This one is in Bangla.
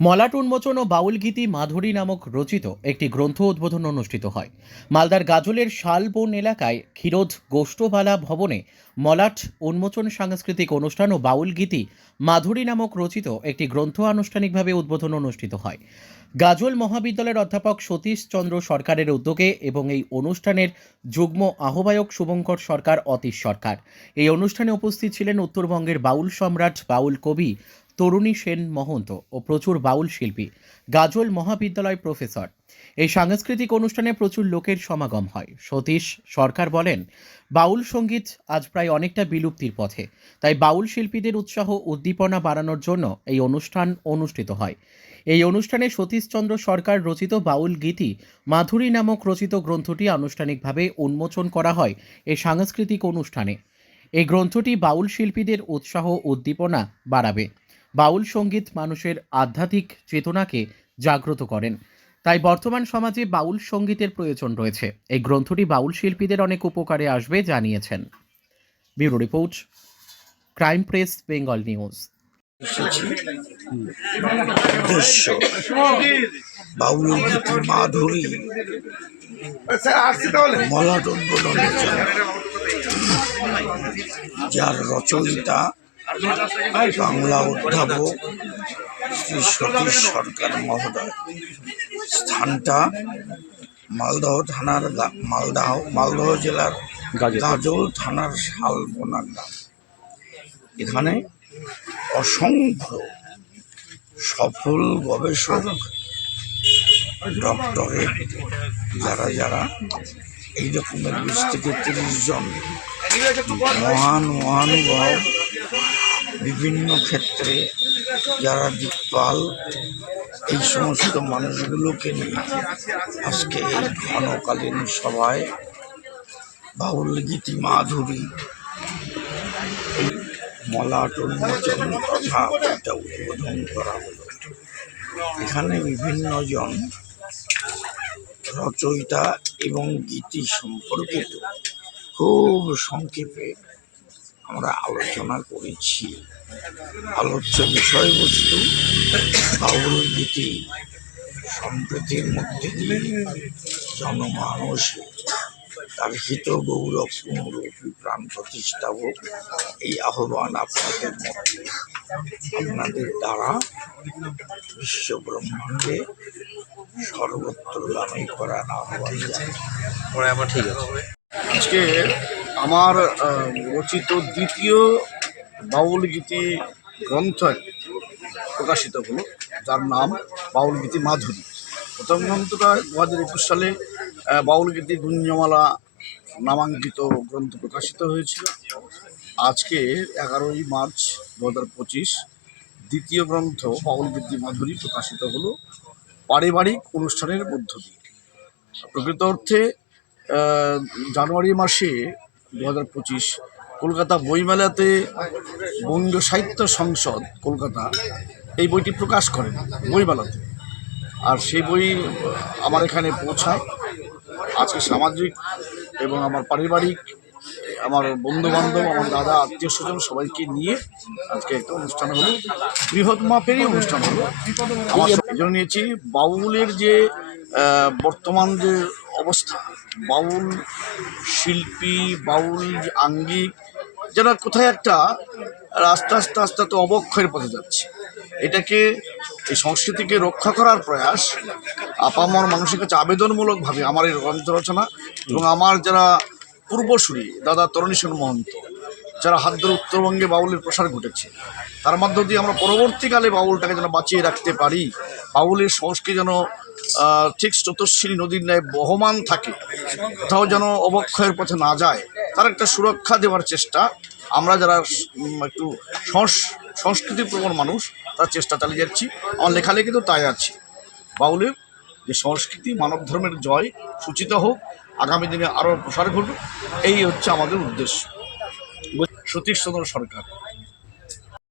মলাট উন্মোচন ও বাউল গীতি মাধুরী নামক রচিত একটি গ্রন্থ উদ্বোধন অনুষ্ঠিত হয়। মালদার গাজলের শালবন এলাকায় ক্ষীরোধ গোষ্ঠবালা ভবনে মলাট উন্মোচন সাংস্কৃতিক অনুষ্ঠান ও বাউল গীতি মাধুরী নামক রচিত একটি গ্রন্থ আনুষ্ঠানিকভাবে উদ্বোধন অনুষ্ঠিত হয়। গাজল মহাবিদ্যালয়ের অধ্যাপক সতীশ চন্দ্র সরকারের উদ্যোগে এবং এই অনুষ্ঠানের যুগ্ম আহ্বায়ক শুভঙ্কর সরকার, অতীশ সরকার। এই অনুষ্ঠানে উপস্থিত ছিলেন উত্তরবঙ্গের বাউল সম্রাট, বাউল কবি তরুণী সেন মহন্ত ও প্রচুর বাউল শিল্পী, গাজল মহাবিদ্যালয় প্রফেসর। এই সাংস্কৃতিক অনুষ্ঠানে প্রচুর লোকের সমাগম হয়। সতীশ সরকার বলেন, বাউল সংগীত আজ প্রায় অনেকটা বিলুপ্তির পথে। তাই বাউল শিল্পীদের উৎসাহ উদ্দীপনা বাড়ানোর জন্য এই অনুষ্ঠান অনুষ্ঠিত হয়। এই অনুষ্ঠানে সতীশচন্দ্র সরকার রচিত বাউল গীতি মাধুরী নামক রচিত গ্রন্থটি আনুষ্ঠানিকভাবে উন্মোচন করা হয় এই সাংস্কৃতিক অনুষ্ঠানে। এই গ্রন্থটি বাউল শিল্পীদের উৎসাহ উদ্দীপনা বাড়াবে। বাউল সংগীত মানুষের আধ্যাত্মিক চেতনাকে জাগ্রত করেন। তাই বর্তমান সমাজে বাউল সঙ্গীতের প্রয়োজন রয়েছে। এই গ্রন্থটি বাউল শিল্পীদের অনেক উপকারে আসবে জানিয়েছেন। Bureau report, crime press, Bengal news. Baul গীতি মাধুরী মলাট যার রচয়িতা বাংলা অধ্যাপক শ্রী সতীশ সরকার মহোদয়। স্থানটা মালদহ থানার মালদহ মালদহ জেলার গাজল থানার শালবোনা গ্রাম। এখানে অসংখ্য সফল গবেষক ডক্টরেট যারা যারা এই রকমের বিশ থেকে তিরিশ জন মহান মহানুভব বিভিন্ন ক্ষেত্রে যারা দিকপাল, এই সমস্ত মানুষগুলোকে নিয়ে আজকে এই ঘনকালীন সভায় বাউল গীতি মাধুরী মলাট উন্মোচন এটা উদ্বোধন করা হলো। এখানে বিভিন্ন জন রচয়িতা এবং গীতি সম্পর্কিত খুব সংক্ষেপে আমরা আলোচনা করেছি আলোচ্য বিষয়বস্তু বাউল গীতি সম্প্রীতির মধ্যে দিয়ে জনমানস তার হিত গৌরব পুনরূপী প্রাণ প্রতিষ্ঠা হোক এই আহ্বান আপনাদের মধ্যে আপনাদের দ্বারা বিশ্ব ব্রহ্মাণ্ডে সর্বত্র লাভই করার আহ্বান জানাই। আজকে আমার রচিত দ্বিতীয় বাউল গীতি গ্রন্থ প্রকাশিত হলো, যার নাম বাউল গীতি মাধুরী। প্রথম গ্রন্থটা দু হাজার একুশ সালে বাউল গীতি গুঞ্জমালা নামাঙ্কিত গ্রন্থ প্রকাশিত হয়েছিল। আজকে এগারোই মার্চ দু হাজার পঁচিশ, দ্বিতীয় গ্রন্থ বাউল গীতি মাধুরী প্রকাশিত হলো পারিবারিক অনুষ্ঠানের মধ্য দিয়ে। প্রকৃত অর্থে জানুয়ারি মাসে দু হাজার পঁচিশ। কলকাতা বইমেলাতে বঙ্গীয় সাহিত্য সংসদ কলকাতা এই বইটি প্রকাশ করেন বইমেলাতে। আর সেই বই আমার এখানে পৌঁছায়। আজকে সামাজিক এবং আমার পারিবারিক, আমার বন্ধু বান্ধব আমার দাদা আত্মীয় স্বজন সবাইকে নিয়ে আজকে একটা অনুষ্ঠান হলো। বৃহৎ মাপেরই অনুষ্ঠান হলো। আমার নিয়েছি বাউলের যে বর্তমান যে অবস্থা বাউল শিল্পী, বাউল আঙ্গিক, যেন কোথায় একটা আস্তে আস্তে আস্তে তো অবক্ষয়ের পথে যাচ্ছে। এটাকে, এই সংস্কৃতিকে রক্ষা করার প্রয়াস আপামর মানুষের কাছে আবেদনমূলকভাবে আমার এই রচনা এবং আমার যারা পূর্বসূরি, দাদা তরণীশন মহন্ত যারা হাত ধরে উত্তরবঙ্গে বাউলের প্রসার ঘটেছে, তার মধ্য দিয়ে আমরা পরবর্তীকালে বাউলটাকে যেন বাঁচিয়ে রাখতে পারি, বাউলের সংস্কৃতি যেন ঠিক স্রোতস্বিনী নদীর ন্যায় বহমান থাকে, কোথাও যেন অবক্ষয়ের পথে না যায়, তার একটা সুরক্ষা দেওয়ার চেষ্টা, আমরা যারা একটু সংস- সংস্কৃতি প্রবণ মানুষ, তার চেষ্টা চালিয়ে যাচ্ছি, আমার লেখালেখি তো তাই আছে। বাউলের যে সংস্কৃতি, মানব ধর্মের জয় সূচিত হোক, আগামী দিনে আরও প্রসার ঘটুক, এই হচ্ছে আমাদের উদ্দেশ্য। সতীশচন্দ্র সরকার।